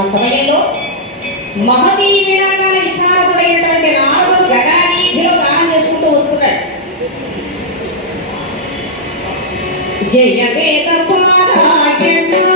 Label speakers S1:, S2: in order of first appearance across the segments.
S1: ఆ సమయంలో మహతీ వీణాగాన విశారదుడైనటువంటి నారదుడు జటానీధిలో గానం చేసుకుంటూ వస్తున్నాడు జయ వేద పారాయణ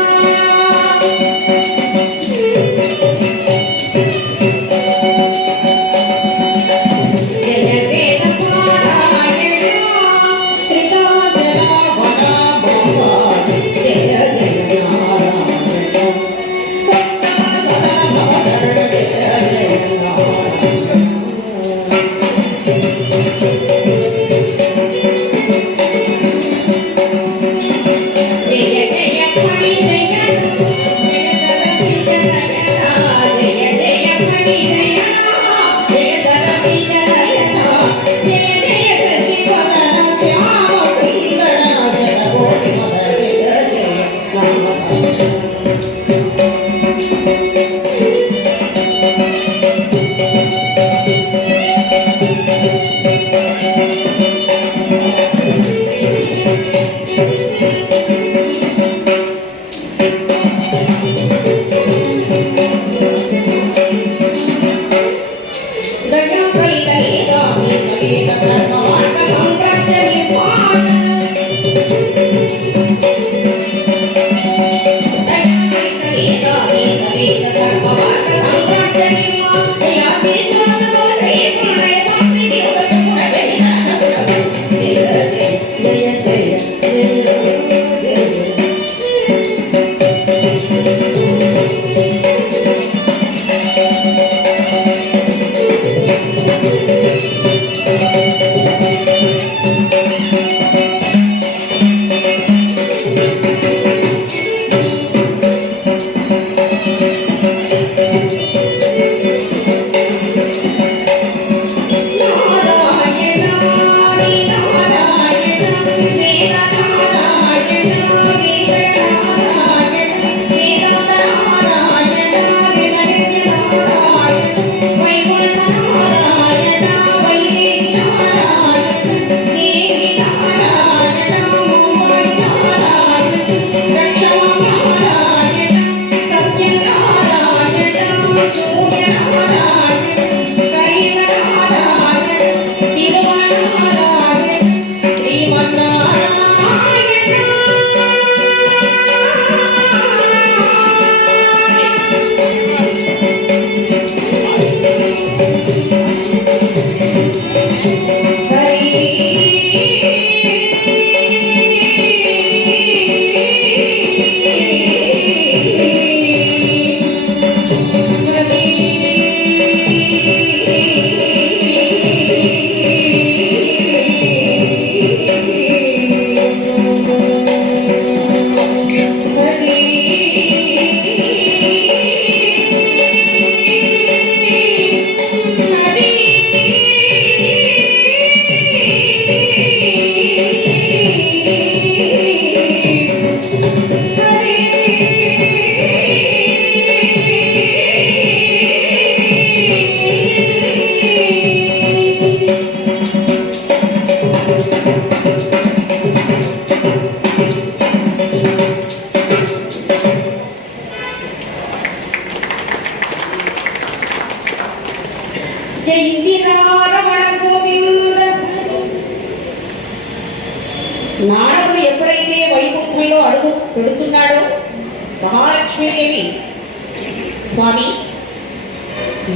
S1: స్వామి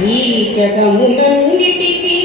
S1: ఈ జగములన్నిటికీ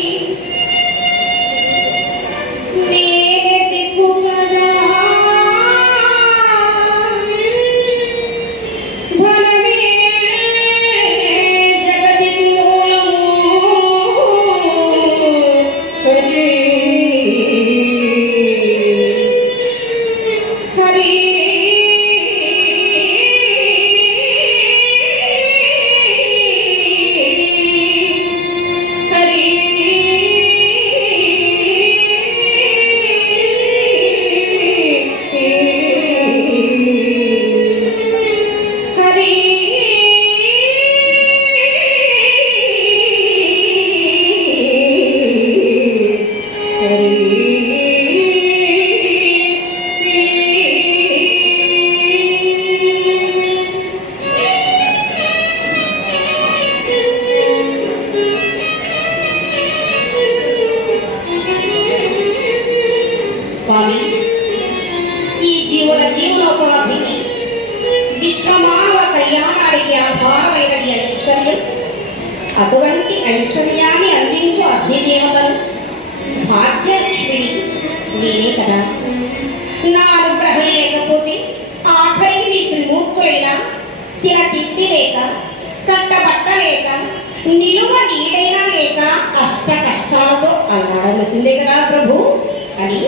S1: అల్లాడవలసిందే కదా ప్రభు? అని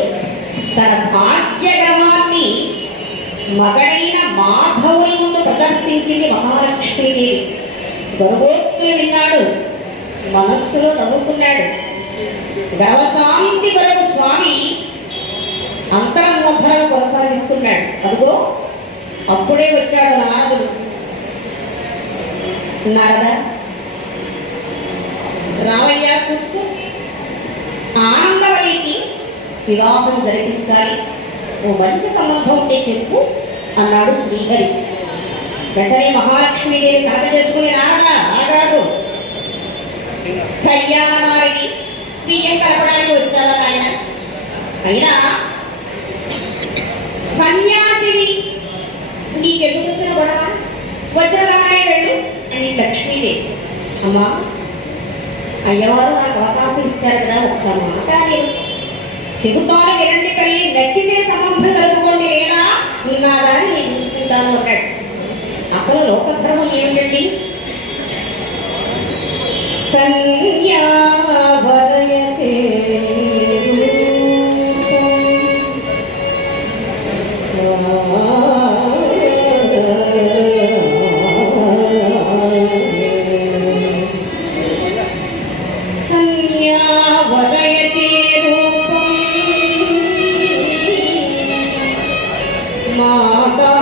S1: తన భాగ్యగర్వాన్ని మగడైన మాధవుని ముందు ప్రదర్శించింది మహాలక్ష్మీదేవి. గర్భోత్తులు విన్నాడు. మనస్సులో నవ్వుకున్నాడు. గర్వశాంతి కొరకు స్వామి అంతర్మోధనలు కొనసాగిస్తున్నాడు. అదిగో అప్పుడే వచ్చాడు నారదుడు. నారద? రావయ్యా కూర్చో. ఆనందవల్లికి వివాహం జరిపించాలి. ఓ మంచి సంబంధం ఉంటే చెప్పు అన్నాడు శ్రీహరి. వెంటనే మహాలక్ష్మీదేవి కథ చేసుకుని రాగా రాగాదు కయ్యాలమారికి బియ్యం కలపడానికి వచ్చావా ఆయన అయినా సన్యాసిని నీకెందుకు వచ్చిన గొడవ? వచ్చిన దానే వెళ్ళు అని లక్ష్మీదేవి. అమ్మా అయ్యవారు నాకు అవకాశం ఇచ్చారు కదా ఒక్క మాట నేను చెబుతాను వినండి తల్లి నచ్చితే సమర్థం కలుపుకోండి లేదా నా దాన్ని నేను చూసుకుంటాను అన్నాడు. అసలు లోకధర్మం ఏమిటండి? కన్యా ಮಾತಾ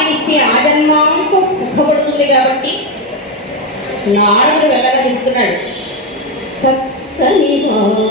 S1: అమ్మాయినిస్తే ఆజన్మాంతో సుఖపడుతుంది కాబట్టి నారదుడు వెళ్ళగా చెప్తున్నాడు. సత్తనివాడు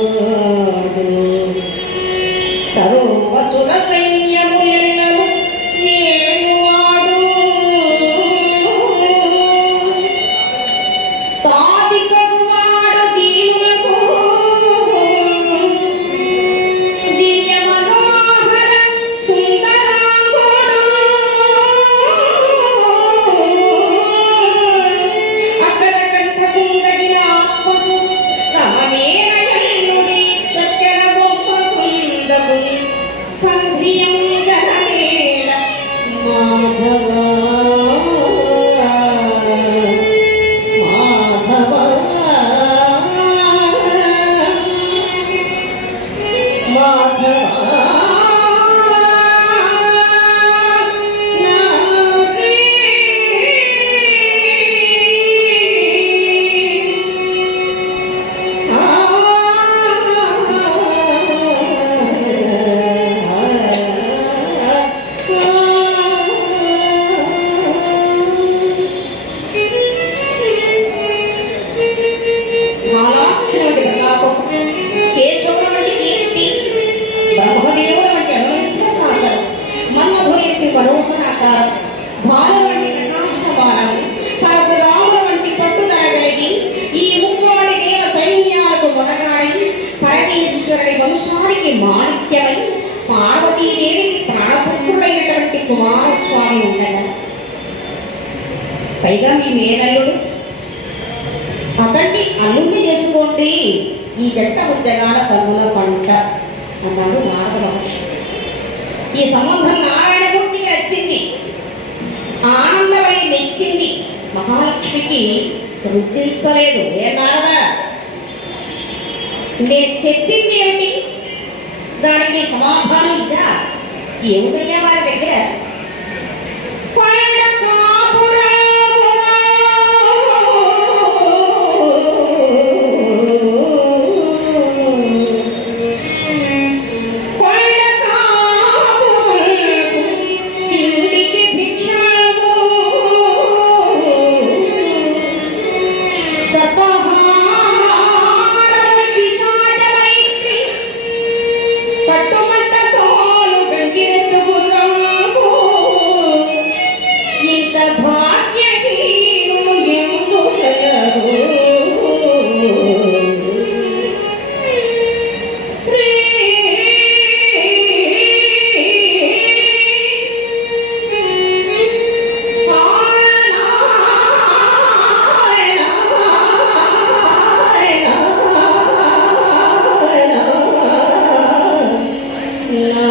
S1: మాణిక్యమై పార్వతీదేవికి ప్రాణపుత్రుడైనటువంటి కుమారస్వామి ఉండగా పైగా మీ మేనల్లుడు. అతన్ని అల్లుడిని చేసుకోండి. ఈ జంట ఉద్యోగాల కన్నుల పంట. అన్నాడు నారద ఈ సంబంధం నారాయణమూర్తికి వచ్చింది. ఆనందమై మెచ్చింది. మహాలక్ష్మికి రుచించలేదు ఏ నారద? నేను చెప్పింది ఏమిటి? దానికి సమాధానం ఇద్దా ఏమిటయ్యా వారి దగ్గర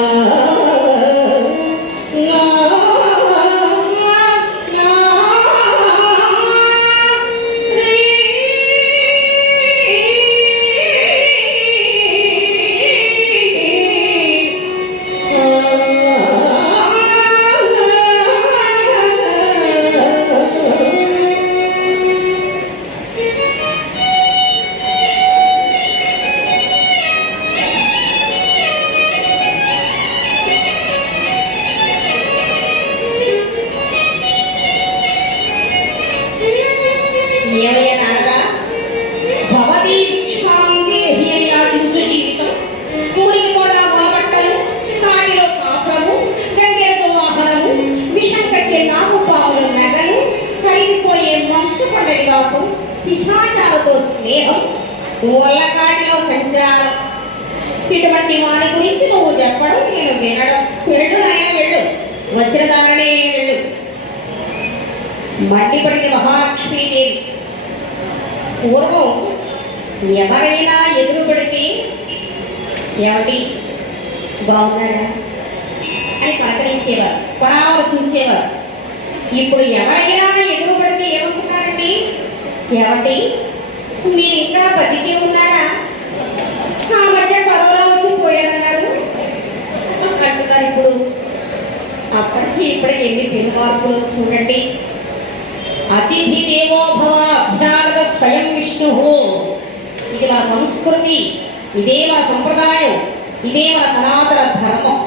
S1: Oh. నివాసం స్నేహం ఓళ్ళకాటిలో సంచారం. ఇటువంటి వారి గురించి నువ్వు చెప్పడం నేను వినడం. వెళ్ళు నాయన వెళ్ళు. వజ్రధారణే వెళ్ళు. మండిపడింది మహాలక్ష్మీదేవి. పూర్వం ఎవరైనా ఎదురు పడితే ఏమిటి బాగున్నాడా అని పలకరించేవారు పరామర్శించేవారు. ఇప్పుడు ఎవరైనా ఎదురు పడితే ఏమనుకుంటారండి? ఏమిటి మీరు ఇంకా బతికి ఉన్నారా? ఆ మధ్య కరోనా వచ్చి పోయారన్నారు. అంటున్నారు ఇప్పుడు అప్పటికి ఇప్పటికి ఎన్ని పెను మార్పులు చూడండి. అతిథి దేవో భవ అభ్యాగ స్వయం విష్ణు. ఇది మా సంస్కృతి ఇదే మా సంప్రదాయం ఇదే మన సనాతన ధర్మం.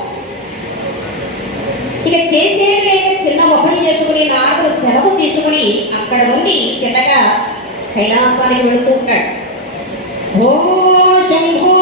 S1: ఇక చేసేది లేక చిన్న ముఖం చేసుకుని నారదుడు సెలవు తీసుకుని అక్కడ నుండి తిన్నగా कैलासादि ओम शंभो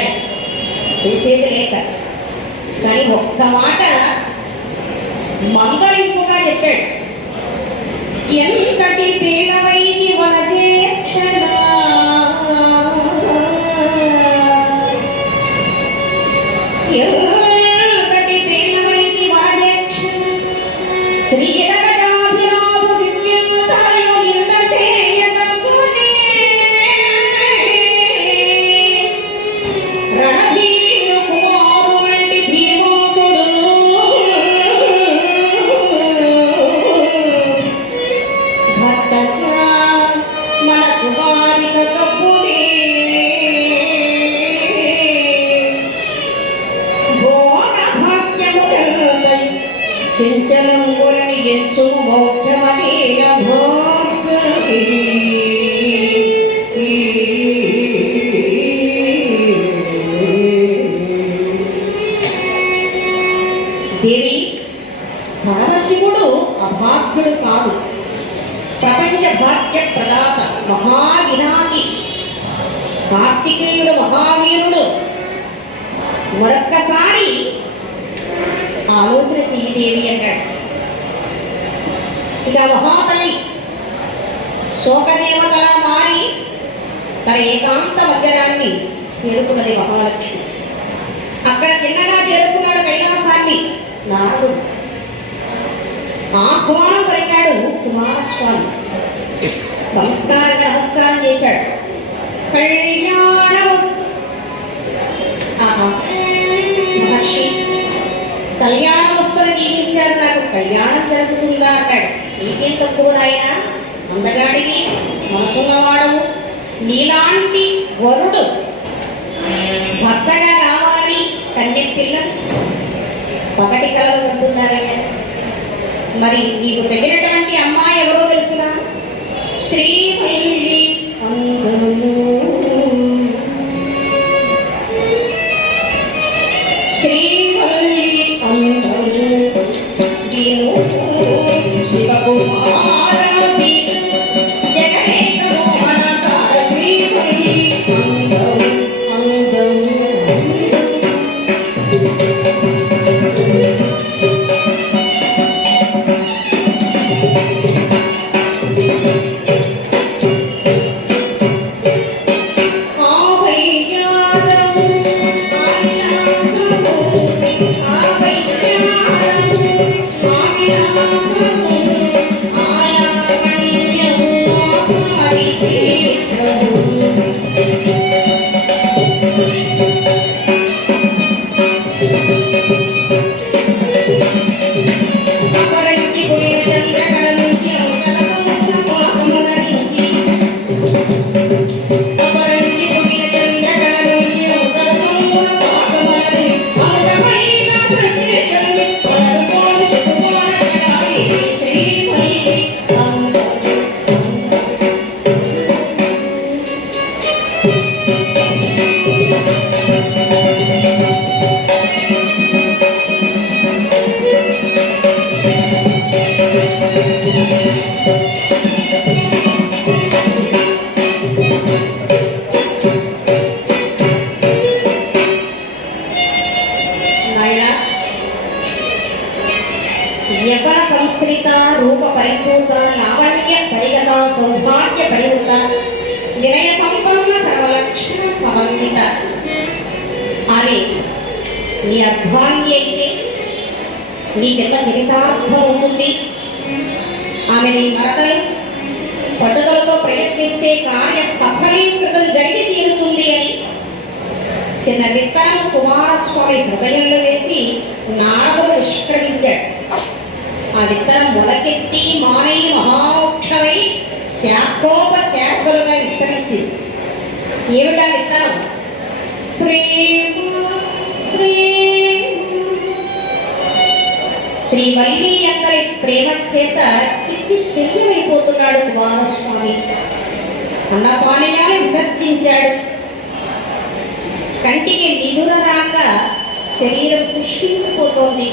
S1: సరే అన్నాడే చేసేది లేక కానీ ఒక్క మాట మందలింపుగా చెప్పాడు. ఎంతటి పేదవై చించలంబులని ఎంచు మోక్షమనీయ భార్గవి దేవి పరమశివుడు అభాగ్యుడు కాదు. ప్రపంచ భాగ్య ప్రదాత మహావిరాగి కార్తికేయుడు మహావీరుడు. మరొక్కసారి ఆలోచన దేవి అన్నాడు. ఇక మహాతల్లి శోకదేవతలా మారి తన ఏకాంత మధ్యరాన్ని చేరుకున్నది మహాలక్ష్మి. అక్కడ చిన్నగా చేరుకున్నాడు కైలాసాన్ని నారదుడు. ఆహ్వానం పలికాడు కుమారస్వామి. సంస్కారంగా నమస్కారం చేశాడు. కళ్యాణ వస్తు మహర్షి కళ్యాణ కళ్యాణం జరుగుతుందా అన్నాడు. నీకేం తక్కువ ఆయన? అందగాడివి మనసున్నవాడవు నీలాంటి వరుడు భర్తగా రావాలి తండ్రి పిల్లలు ఒకటి కలలు ఉంటున్నారయ్యా మరి నీకు తగినటువంటి అమ్మాయి ఎవరో తెలుసునా? శ్రీవల్లి అందము ఉంటారు ఆమె నీ అర్ధాంగి అయితే నీ జన్మ చరితార్థం ఉంటుంది. ఆమె నీ మరదలు పట్టుదలతో ప్రయత్నిస్తే కార్య సఫలీకృతం జరిగి తీరుతుంది అని చిన్న విత్తనం కుమారస్వామి హృదయంలో వేసి నారదుడు నిష్క్రమించాడు. ఆ విత్తనం మొలకెత్తి మానయి మహావృక్షమై శాఖోప శాఖలుగా విస్తరించింది. ఏమిటా విత్తనం? శ్రీ వల్లి అందరి ప్రేమ చేత చిట్టి శల్యమైపోతున్నాడు కుమారస్వామి. అన్నపానీయాలు విసర్జించాడు. కంటికి నిదుర రాక శరీరం సృష్టించిపోతోంది.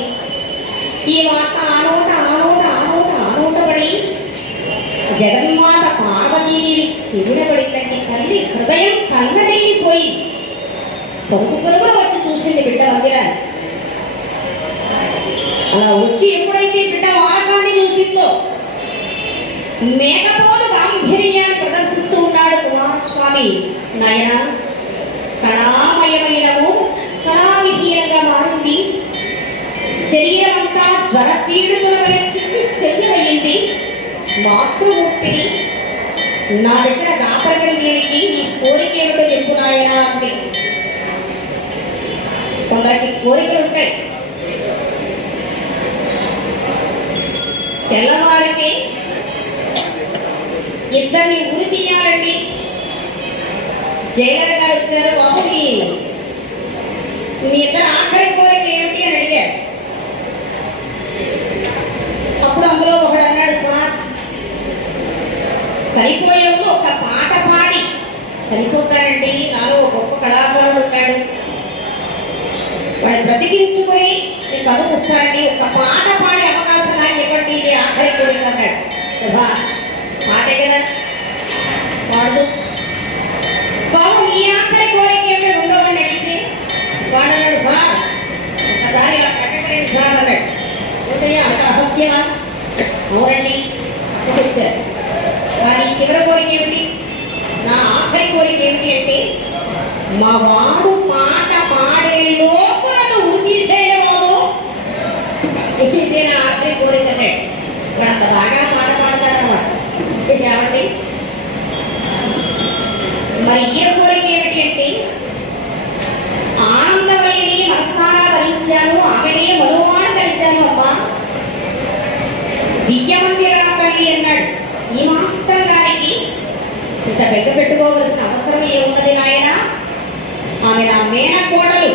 S1: ఈ వార్త ఆనోట ఆనోట ఆనోట ఆనోటపడి జగన్మాత పార్వతీదేవి చెవిడబడిందంటే తల్లి హృదయం కన్నడైపోయింది పొరుగు కూడా వచ్చి చూసింది బిడ్డ మందిరాన్ని అలా వచ్చి ఎప్పుడైతే బిడ్డ మార్గాన్ని చూసిందో మేకపోలు గాంభీర్యాన్ని ప్రదర్శిస్తూ ఉన్నాడు కుమారస్వామి. నాయన కళామయమైనము కళావిహీనంగా మారింది. శరీరం అంతా జ్వర పీడుతుల పరిస్థితి స్థితి శరీరమైంది. మాతృమూర్తి నా దగ్గర దాపరకం దేనికి నీ కోరిక ఏమిటో చెప్పు నాయనా కొందరికి కోరికలు ఉంటాయి. తెల్లవారికి ఇద్దరిని ఉరి తీయాలండి. జైలర్ గారు వచ్చారు బాబు మీ ఇద్దరు ఆఖరి కోరిక ఏమిటి అని అడిగారు. అప్పుడు అందులో ఒకడు అన్నాడు సార్ సరిపోయే ఒక పాట పాడి. సరిపోతారండి నాలో ఒక గొప్ప కళాకారుడు ఉంటాడు. వాడు బ్రతికించుకొని నేను కనుకొస్తానండి ఒక పాట పాడే అవకాశం కానీ ఇవ్వండి ఇది ఆఖరి కోరిక అన్నాడు. శభా పాటే కదా. పాడదు. బాబు ఈ ఆఖరి కోరిక ఏమి ఉండవని అడిగితే వాడు అన్నాడు సార్ ఒకసారి ఇలా కట్టకలేదు సార్ అన్నాడు. ఏంటయ్యా అంత రహస్యమా అవునండి వచ్చారు. కానీ చివరి కోరిక ఏమిటి? నా ఆఖరి కోరిక ఏమిటి అంటే మా వాడు పాట పాడే లోపల ఉరి తీసేయడం బాబు ఇదే నా ఆఖరి కోరిక అన్నాడు వాడు అంత బాగా పాట పాడతాడన్నమాట ఇది ఏమండి మరి ఈయన కోరిక ఏమిటి అంటే ఆనందమయ్యని మనసారా భరించాను ఆమెనే మనువాడ కలిశాను అమ్మా విద్యమందిరా తల్లి అన్నాడు. ఈ మాత్రం దానికి ఇంత పెద్ద పెట్టుకోవలసిన అవసరం ఏమున్నది నాయన? ఆమె నా మేన కోడలు